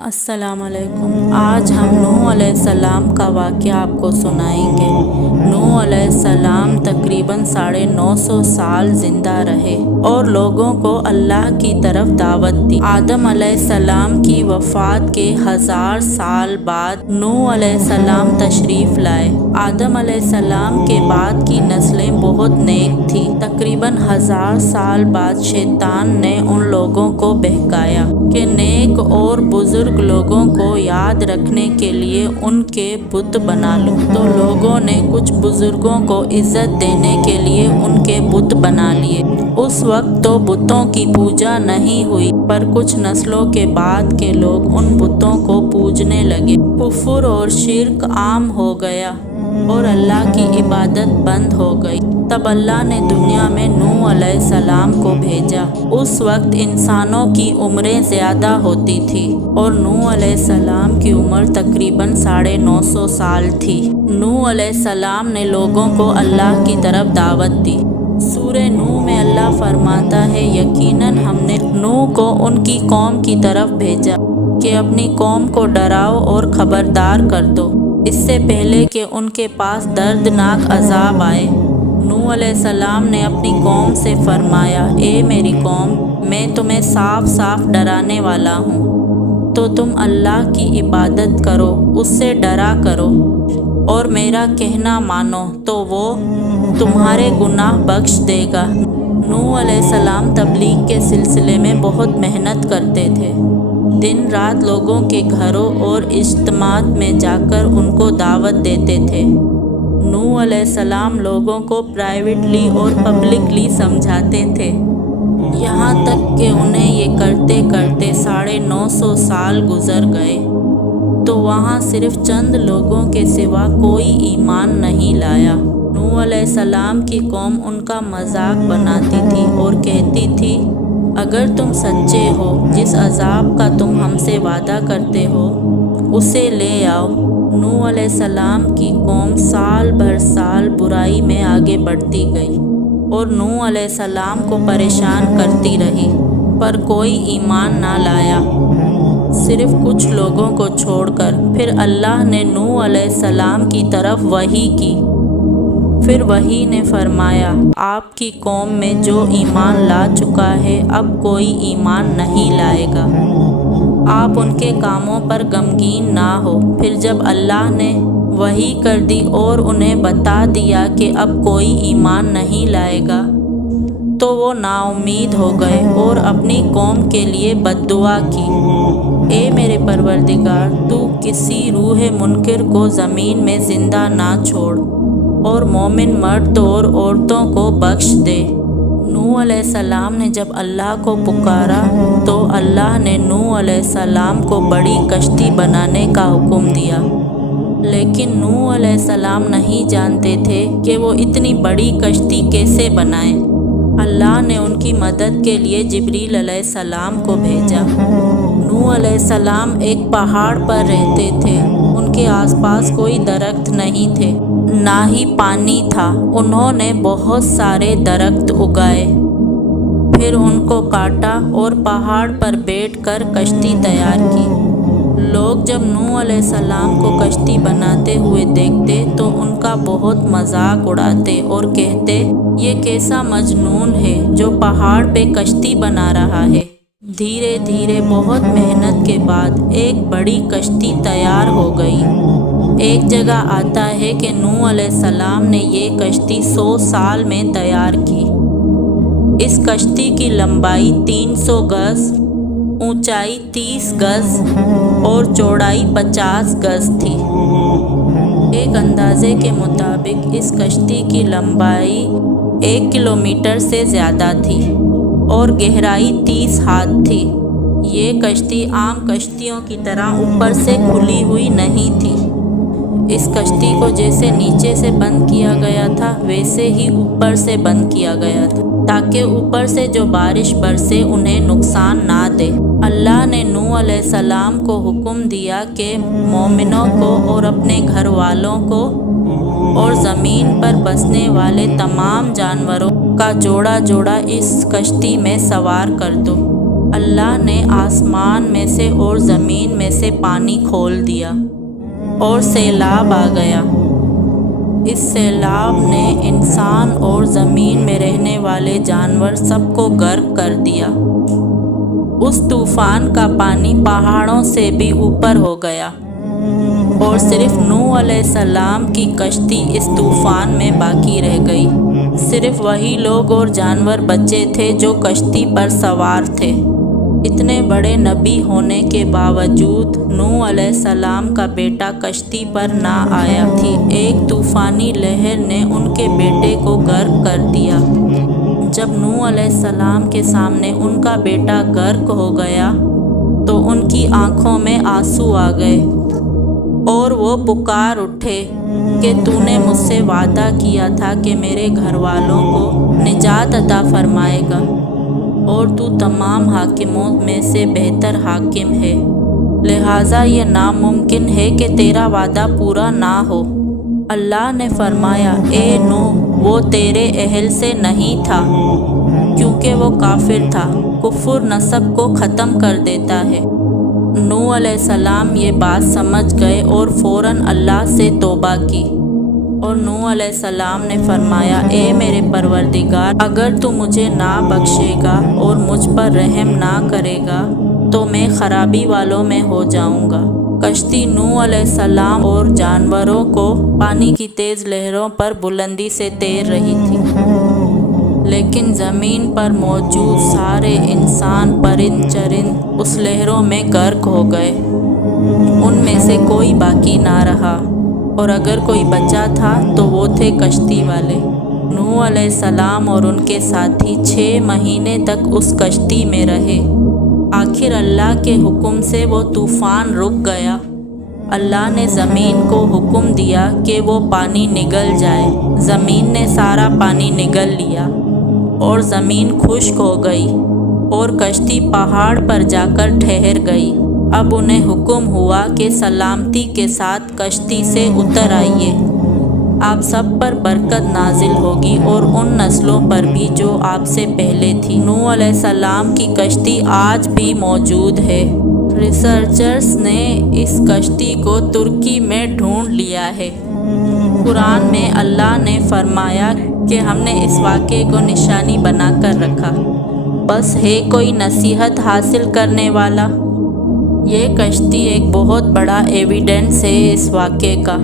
السلام علیکم۔ آج ہم نوح علیہ السلام کا واقعہ آپ کو سنائیں گے۔ نوح علیہ السلام تقریباً 950 سال زندہ رہے اور لوگوں کو اللہ کی طرف دعوت دی۔ آدم علیہ السلام کی وفات کے 1000 سال بعد نوح علیہ السلام تشریف لائے۔ آدم علیہ السلام کے بعد کی نسلیں بہت نیک تھیں۔ تقریباً 1000 سال بعد شیطان نے ان لوگوں کو بہکایا کہ نیک اور بزرگ لوگوں کو یاد رکھنے کے لیے ان کے بت بنا لو، تو لوگوں نے کچھ بزرگوں کو عزت دینے کے لیے ان کے بت بنا لیے۔ اس وقت تو بتوں کی پوجا نہیں ہوئی، پر کچھ نسلوں کے بعد کے لوگ ان بتوں کو پوجنے لگے۔ کفر اور شرک عام ہو گیا اور اللہ کی عبادت بند ہو گئی۔ تب اللہ نے دنیا میں نوح علیہ السلام کو بھیجا۔ اس وقت انسانوں کی عمریں زیادہ ہوتی تھی اور نوح علیہ السلام کی عمر تقریباً 950 سال تھی۔ نوح علیہ السلام نے لوگوں کو اللہ کی طرف دعوت دی۔ سورہ نوح میں اللہ فرماتا ہے، یقیناً ہم نے نوح کو ان کی قوم کی طرف بھیجا کہ اپنی قوم کو ڈراؤ اور خبردار کر دو، اس سے پہلے کہ ان کے پاس دردناک عذاب آئے۔ نوح علیہ السلام نے اپنی قوم سے فرمایا، اے میری قوم، میں تمہیں صاف صاف ڈرانے والا ہوں، تو تم اللہ کی عبادت کرو، اس سے ڈرا کرو اور میرا کہنا مانو تو وہ تمہارے گناہ بخش دے گا۔ نوح علیہ السلام تبلیغ کے سلسلے میں بہت محنت کرتے تھے۔ دن رات لوگوں کے گھروں اور اجتماعات میں جا کر ان کو دعوت دیتے تھے۔ نوح علیہ السلام لوگوں کو پرائیویٹلی اور پبلکلی سمجھاتے تھے، یہاں تک کہ انہیں یہ کرتے کرتے 950 سال گزر گئے تو وہاں صرف چند لوگوں کے سوا کوئی ایمان نہیں لایا۔ نوح علیہ السلام کی قوم ان کا مذاق بناتی تھی اور کہتی تھی، اگر تم سچے ہو، جس عذاب کا تم ہم سے وعدہ کرتے ہو اسے لے آؤ۔ نوح علیہ السلام کی قوم سال بھر سال برائی میں آگے بڑھتی گئی اور نوح علیہ السلام کو پریشان کرتی رہی، پر کوئی ایمان نہ لایا، صرف کچھ لوگوں کو چھوڑ کر۔ پھر اللہ نے نوح علیہ السلام کی طرف وحی کی۔ پھر وحی نے فرمایا، آپ کی قوم میں جو ایمان لا چکا ہے اب کوئی ایمان نہیں لائے گا، آپ ان کے کاموں پر غمگین نہ ہو۔ پھر جب اللہ نے وحی کر دی اور انہیں بتا دیا کہ اب کوئی ایمان نہیں لائے گا تو وہ نا امید ہو گئے اور اپنی قوم کے لیے بد دعا کی، اے میرے پروردگار، تو کسی روح منکر کو زمین میں زندہ نہ چھوڑ اور مومن مرد اور عورتوں کو بخش دے۔ نوح علیہ السلام نے جب اللہ کو پکارا تو اللہ نے نوح علیہ السلام کو بڑی کشتی بنانے کا حکم دیا، لیکن نوح علیہ السلام نہیں جانتے تھے کہ وہ اتنی بڑی کشتی کیسے بنائیں۔ اللہ نے ان کی مدد کے لیے جبریل علیہ السلام کو بھیجا۔ نوح علیہ السلام ایک پہاڑ پر رہتے تھے، ان کے آس پاس کوئی درخت نہیں تھے، نہ ہی پانی تھا۔ انہوں نے بہت سارے درخت اگائے، پھر ان کو کاٹا اور پہاڑ پر بیٹھ کر کشتی تیار کی۔ لوگ جب نوح علیہ السلام کو کشتی بناتے ہوئے دیکھتے تو ان کا بہت مذاق اڑاتے اور کہتے، یہ کیسا مجنون ہے جو پہاڑ پہ کشتی بنا رہا ہے۔ دھیرے دھیرے بہت محنت کے بعد ایک بڑی کشتی تیار ہو گئی۔ ایک جگہ آتا ہے کہ نوح علیہ السلام نے یہ کشتی 100 سال میں تیار کی۔ اس کشتی کی لمبائی 300 گز، اونچائی 30 گز اور چوڑائی 50 گز تھی۔ ایک اندازے کے مطابق اس کشتی کی لمبائی 1 کلومیٹر سے زیادہ تھی اور گہرائی 30 ہاتھ تھی۔ یہ کشتی عام کشتیوں کی طرح اوپر سے کھلی ہوئی نہیں تھی۔ اس کشتی کو جیسے نیچے سے بند کیا گیا تھا ویسے ہی اوپر سے بند کیا گیا تھا، تاکہ اوپر سے جو بارش برسے انہیں نقصان نہ دے۔ اللہ نے نوح علیہ السلام کو حکم دیا کہ مومنوں کو اور اپنے گھر والوں کو اور زمین پر بسنے والے تمام جانوروں کا جوڑا جوڑا اس کشتی میں سوار کر دو۔ اللہ نے آسمان میں سے اور زمین میں سے پانی کھول دیا اور سیلاب آ گیا۔ اس سیلاب نے انسان اور زمین میں رہنے والے جانور سب کو غرق کر دیا۔ اس طوفان کا پانی پہاڑوں سے بھی اوپر ہو گیا اور صرف نوح علیہ السلام کی کشتی اس طوفان میں باقی رہ گئی۔ صرف وہی لوگ اور جانور بچے تھے جو کشتی پر سوار تھے۔ اتنے بڑے نبی ہونے کے باوجود نوح علیہ السلام کا بیٹا کشتی پر نہ آیا تھی۔ ایک طوفانی لہر نے ان کے بیٹے کو غرق کر دیا۔ جب نوح علیہ السلام کے سامنے ان کا بیٹا غرق ہو گیا تو ان کی آنکھوں میں آنسو آ گئے اور وہ پکار اٹھے کہ تو نے مجھ سے وعدہ کیا تھا کہ میرے گھر والوں کو نجات عطا فرمائے گا اور تو تمام حاکموں میں سے بہتر حاکم ہے، لہٰذا یہ ناممکن ہے کہ تیرا وعدہ پورا نہ ہو۔ اللہ نے فرمایا، اے نوح، وہ تیرے اہل سے نہیں تھا کیونکہ وہ کافر تھا۔ کفر نسب کو ختم کر دیتا ہے۔ نوح علیہ السلام یہ بات سمجھ گئے اور فوراً اللہ سے توبہ کی، اور نوح علیہ السلام نے فرمایا، اے میرے پروردگار، اگر تو مجھے نہ بخشے گا اور مجھ پر رحم نہ کرے گا تو میں خرابی والوں میں ہو جاؤں گا۔ کشتی نوح علیہ السلام اور جانوروں کو پانی کی تیز لہروں پر بلندی سے تیر رہی تھی، لیکن زمین پر موجود سارے انسان، پرند چرند اس لہروں میں غرق ہو گئے۔ ان میں سے کوئی باقی نہ رہا، اور اگر کوئی بچا تھا تو وہ تھے کشتی والے۔ نوح علیہ السلام اور ان کے ساتھی 6 مہینے تک اس کشتی میں رہے۔ آخر اللہ کے حکم سے وہ طوفان رک گیا۔ اللہ نے زمین کو حکم دیا کہ وہ پانی نگل جائے۔ زمین نے سارا پانی نگل لیا اور زمین خشک ہو گئی اور کشتی پہاڑ پر جا کر ٹھہر گئی۔ اب انہیں حکم ہوا کہ سلامتی کے ساتھ کشتی سے اتر آئیے، آپ سب پر برکت نازل ہوگی اور ان نسلوں پر بھی جو آپ سے پہلے تھی۔ نوح علیہ السلام کی کشتی آج بھی موجود ہے۔ ریسرچرز نے اس کشتی کو ترکی میں ڈھونڈ لیا ہے۔ قرآن میں اللہ نے فرمایا کہ ہم نے اس واقعے کو نشانی بنا کر رکھا، بس ہے کوئی نصیحت حاصل کرنے والا۔ یہ کشتی ایک بہت بڑا ایویڈنس ہے اس واقعے کا۔